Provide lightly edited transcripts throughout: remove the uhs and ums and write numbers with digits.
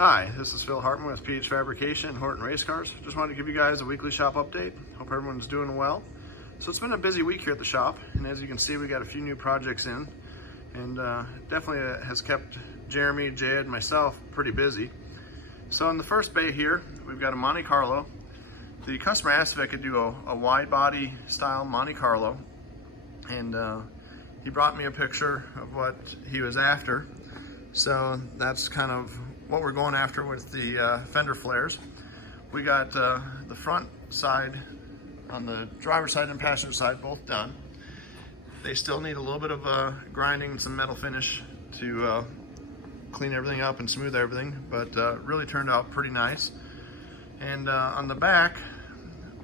Hi, this is Phil Hartman with PH Fabrication and Horton Race Cars. Just wanted to give you guys a weekly shop update. Hope everyone's doing well. So it's been a busy week here at the shop, and as you can see, we got a few new projects in, and definitely has kept Jeremy, Jed, and myself pretty busy. So in the first bay here, we've got a Monte Carlo. The customer asked if I could do a wide body style Monte Carlo, and he brought me a picture of what he was after. So that's kind of what we're going after with the fender flares. We got the front side on the driver's side and passenger side both done. They still need a little bit of grinding and some metal finish to clean everything up and smooth everything, but really turned out pretty nice. And on the back,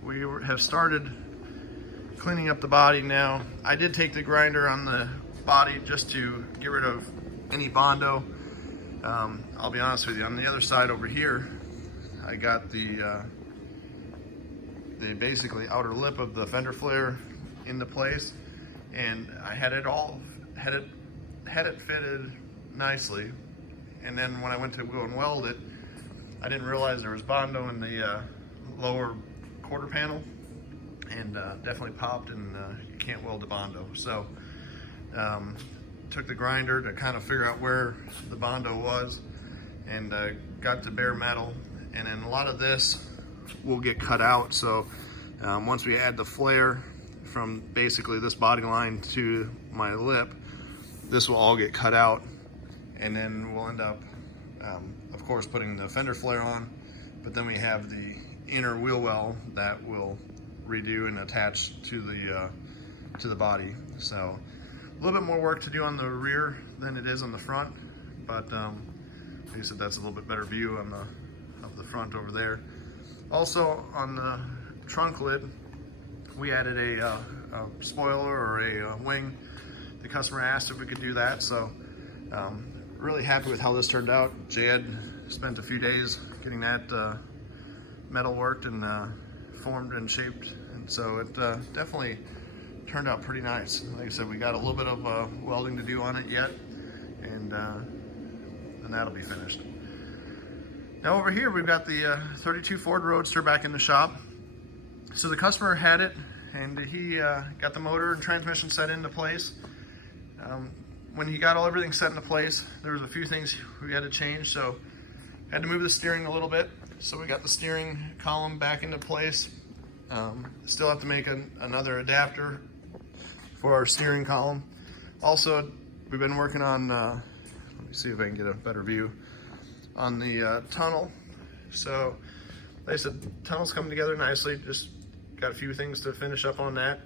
we have started cleaning up the body now. I did take the grinder on the body just to get rid of any Bondo. I'll be honest with you, on the other side over here, I got the basically outer lip of the fender flare into place, and I had it fitted nicely. And then when I went to go and weld it, I didn't realize there was Bondo in the lower quarter panel, and definitely popped, and you can't weld the Bondo. So took the grinder to kind of figure out where the Bondo was, and got to bare metal. And then a lot of this will get cut out. So once we add the flare from basically this body line to my lip, this will all get cut out, and then we'll end up of course putting the fender flare on, but then we have the inner wheel well that will redo and attach to the body. So a little bit more work to do on the rear than it is on the front, but like I said, that's a little bit better view on of the front over there. Also on the trunk lid, we added a spoiler or a wing. The customer asked if we could do that, so really happy with how this turned out. Jed spent a few days getting that metal worked and formed and shaped, and so it definitely turned out pretty nice. Like I said, we got a little bit of welding to do on it yet, and then that'll be finished. Now over here we've got the 32 Ford Roadster back in the shop. So the customer had it, and he got the motor and transmission set into place. When he got everything set into place, there was a few things we had to change. So had to move the steering a little bit. So we got the steering column back into place. Still have to make another adapter for our steering column. Also, we've been working on, let me see if I can get a better view, on the tunnel. So, like I said, tunnel's coming together nicely. Just got a few things to finish up on that.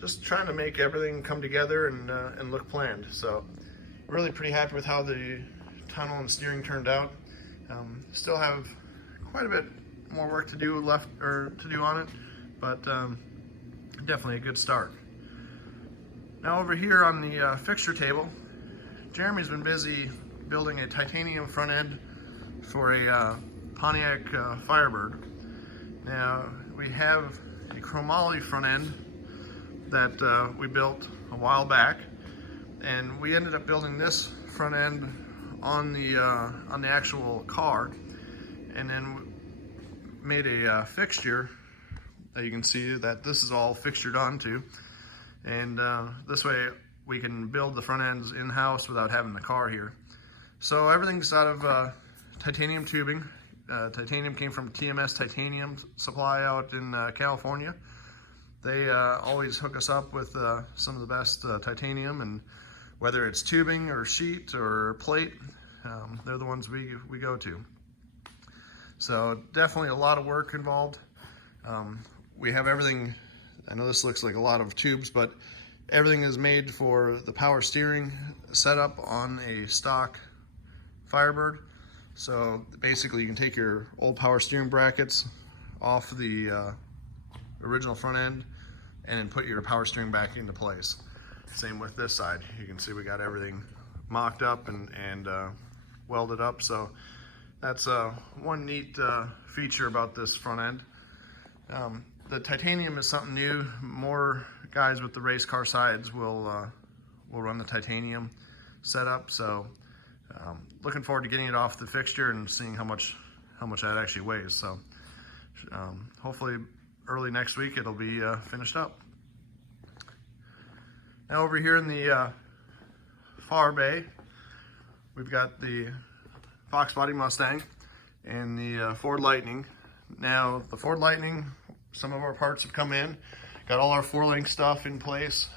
Just trying to make everything come together and look planned. So, really pretty happy with how the tunnel and steering turned out. Still have quite a bit more work to do on it, but definitely a good start. Now over here on the fixture table, Jeremy's been busy building a titanium front end for a Pontiac Firebird. Now we have a chromoly front end that we built a while back, and we ended up building this front end on the actual car, and then made a fixture that you can see that this is all fixtured onto, and this way we can build the front ends in-house without having the car here. So everything's out of titanium tubing. Titanium came from TMS Titanium Supply out in California. They always hook us up with some of the best titanium, and whether it's tubing or sheet or plate, they're the ones we go to. So definitely a lot of work involved. We have everything. I know this looks like a lot of tubes, but everything is made for the power steering setup on a stock Firebird. So basically you can take your old power steering brackets off the original front end and then put your power steering back into place. Same with this side. You can see we got everything mocked up and welded up. So that's one neat feature about this front end. The titanium is something new. More guys with the race car sides will run the titanium setup. So looking forward to getting it off the fixture and seeing how much that actually weighs. So hopefully early next week it'll be finished up. Now over here in the far bay, we've got the Fox Body Mustang and the Ford Lightning. Now the Ford Lightning, some of our parts have come in, got all our 4-link stuff in place.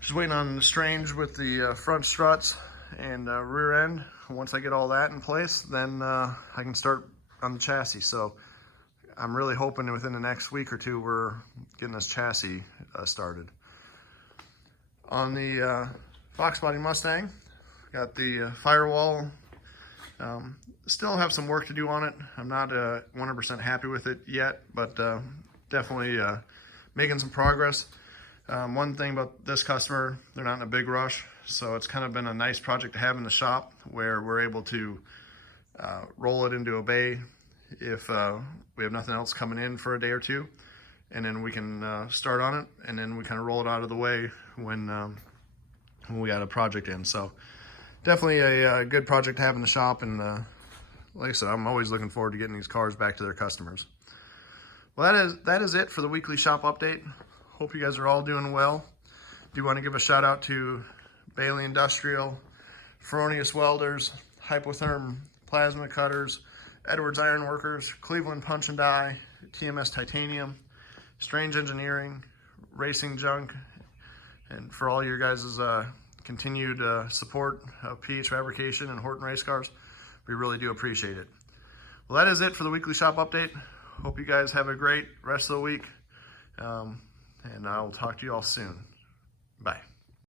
Just waiting on the strange with the front struts and rear end. Once I get all that in place, then I can start on the chassis. So I'm really hoping within the next week or two we're getting this chassis started. On the Fox Body Mustang, got the firewall. Still have some work to do on it. I'm not 100% happy with it yet, but definitely making some progress. One thing about this customer, they're not in a big rush, so it's kind of been a nice project to have in the shop where we're able to roll it into a bay if we have nothing else coming in for a day or two, and then we can start on it, and then we kind of roll it out of the way when we got a project in. So definitely a good project to have in the shop, and like I said, I'm always looking forward to getting these cars back to their customers. Well, that is it for the weekly shop update. Hope you guys are all doing well. Do want to give a shout out to Bailey Industrial, Fronius Welders, Hypotherm Plasma Cutters, Edwards Iron Workers, Cleveland Punch and Die, TMS Titanium, Strange Engineering, Racing Junk, and for all your guys' continued support of PH Fabrication and Horton Race Cars. We really do appreciate it. Well, that is it for the weekly shop update. Hope you guys have a great rest of the week. And I will talk to you all soon. Bye.